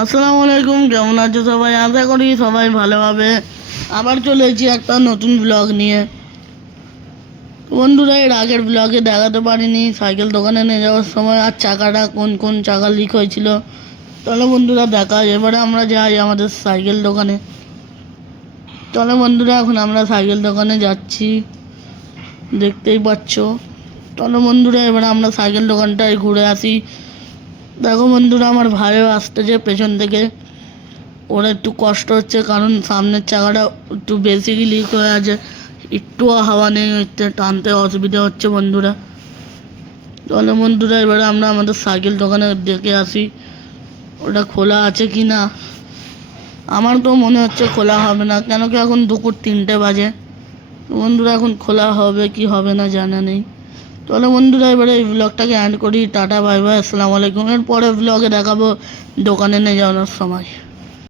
আসসালামু আলাইকুম, কেমন আছো সবাই? আশা করি সবাই ভালোভাবে। আবার চলে এসেছি একটা নতুন ব্লগ নিয়ে। বন্ধুরা, এর আগের ব্লগে দেখাতে পারিনি সাইকেল দোকানে নিয়ে যাওয়ার সময় আর চাকাটা কোন কোন চাকা লিক হয়েছিল। চলো বন্ধুরা দেখা, এবারে আমরা যাই আমাদের সাইকেল দোকানে। চলো বন্ধুরা, এখন আমরা সাইকেল দোকানে যাচ্ছি, দেখতেই পাচ্ছ। চলো বন্ধুরা, এবারে আমরা সাইকেল দোকানটায় ঘুরে আসি। দেখো বন্ধুরা, আমার ভাইও আসতেছে পেছন থেকে। ওর একটু কষ্ট হচ্ছে, কারণ সামনের চাকাটা একটু বেশি লিক হয়ে আছে, একটুও হাওয়া নেই, হচ্ছে টানতে অসুবিধা হচ্ছে বন্ধুরা। চলো বন্ধুরা, এবারে আমরা আমাদের সাইকেল দোকানে দেখে আসি ওটা খোলা আছে কি না। আমার তো মনে হচ্ছে খোলা হবে না, কেন কি এখন দুপুর 3টে বাজে। বন্ধুরা, এখন খোলা হবে কি হবে না জানা নেই। চলো বন্ধুরা, এবারে এই ব্লগটাকে এন্ড করি। টাটা, বাই বাই, আসসালামু আলাইকুম। এর পরে ব্লগে দেখাবো দোকানে নিয়ে যাওয়ার সময়।